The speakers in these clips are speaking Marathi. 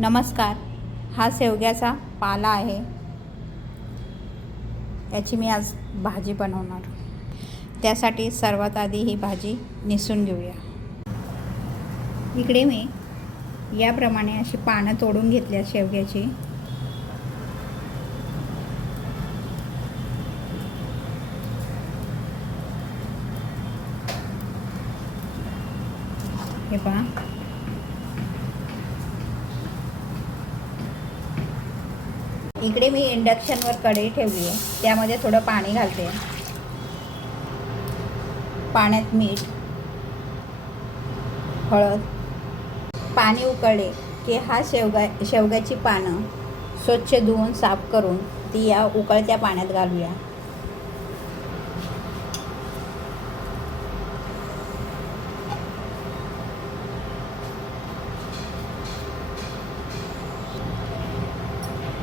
नमस्कार. हा शेवग्याचा पाला आहे. याची मी आज भाजी बनवणार. त्यासाठी सर्वात आधी ही भाजी निसून घेऊया. इकडे मी याप्रमाणे अशी पानं तोडून घेतल्या शेवग्याची. हे पहा, इकडे मी इंडक्शनवर कढई ठेवली आहे. त्यामध्ये थोडं पाणी घालते. पाण्यात मीठ, हळद. पाणी उकळले की शेवग्याची पानं स्वच्छ धुवून साफ करून ती या उकळत्या पाण्यात घालूया.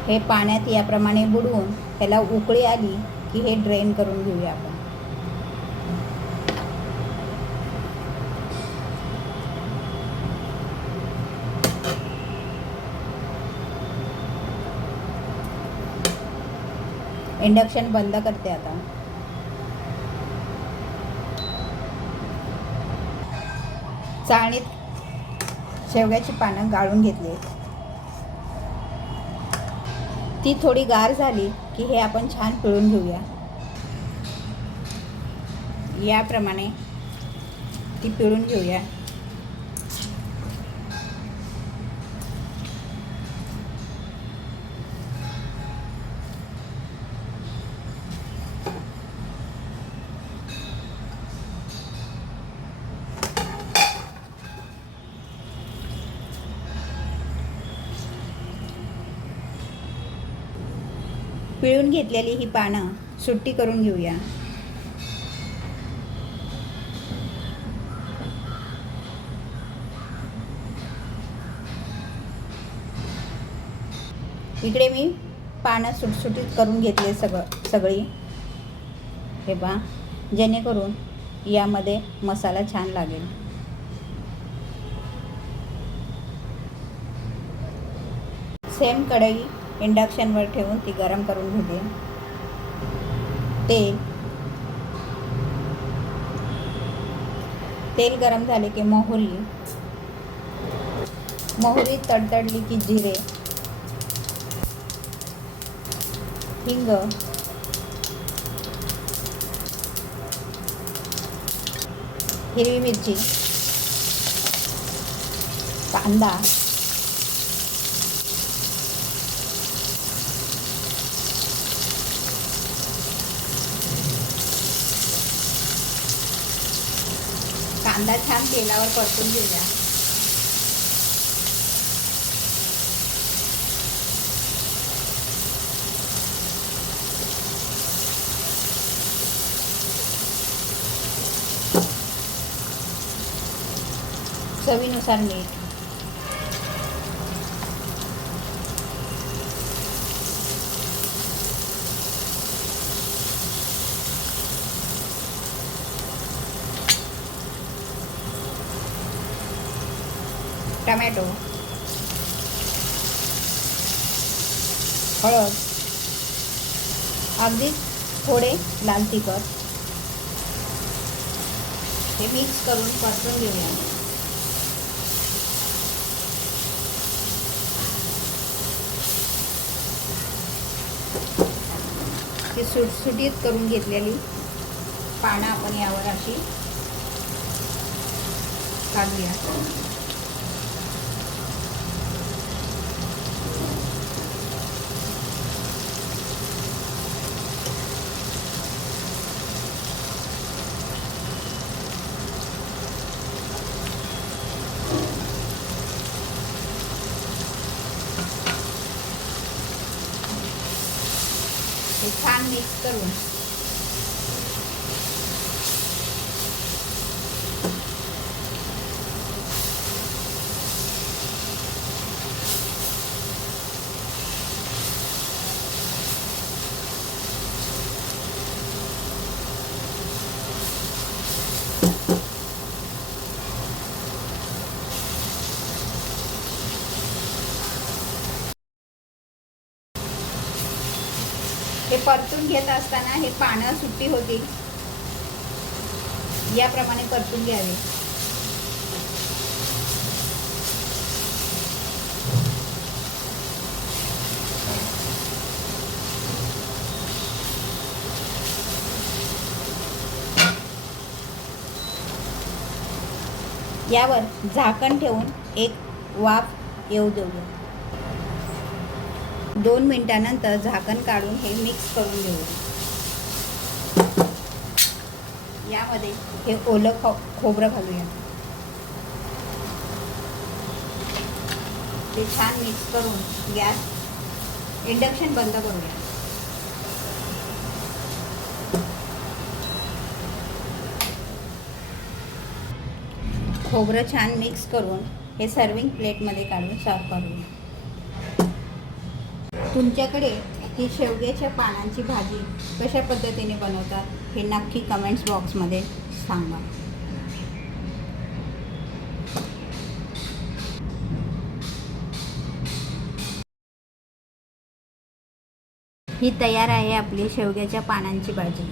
हे पाण्यात याप्रमाणे बुडवून त्याला उकळी आली की हे ड्रेन करून घेऊया आपण. इंडक्शन बंद करते आता. चाळणीत शेवग्याची पानं गाळून घेतली. ती थोडी गार झाली की हे आपण छान पिळून घेऊया. याप्रमाणे ती पिळून घेऊया. पिळून घेतलेली ही पानं सुट्टी करून घेऊया. इकडे मी पानं सुटसुटीत करून घेतले सगळी. हे पहा, जेणेकरून यामध्ये मसाला छान लागेल. सेम कढई इंडक्शनवर ठेवून ती गरम करून घेते. तेल गरम झाले की मोहरी तडतडली की जिरे, हिंग, हिरवी मिरची, कांदा, कांदा छान तेलावर परतून घेऊया. चवीनुसार मीठ, टमॅटो, हळद, अगदी थोडे लाल तिखट हे मिक्स करून परतून घेऊया. ती सुटसुटीत करून घेतलेली पानं आपण यावर अशी काढूया. हे छान मिक्स करून हे परतून घेत असताना हे पानं सुट्टी होतील, याप्रमाणे परतून घ्यावे. यावर झाकण ठेवून एक वाफ येऊ देऊया. 2 मिनिटानंतर झाकण काढून हे मिक्स करून घेऊया. यामध्ये हे ओलं खोबरं घालूया. ते छान मिक्स करून गॅस इंडक्शन बंद करूया. खोबरं छान मिक्स करून हे सर्विंग प्लेटमध्ये काढून सर्व करूया. तुमच्याकडे ही शेवग्याच्या पानांची भाजी कशा पद्धतीने बनवतात हे नक्की कमेंट्स बॉक्समध्ये सांगा. ही तयार आहे आपली शेवग्याच्या पानांची भाजी.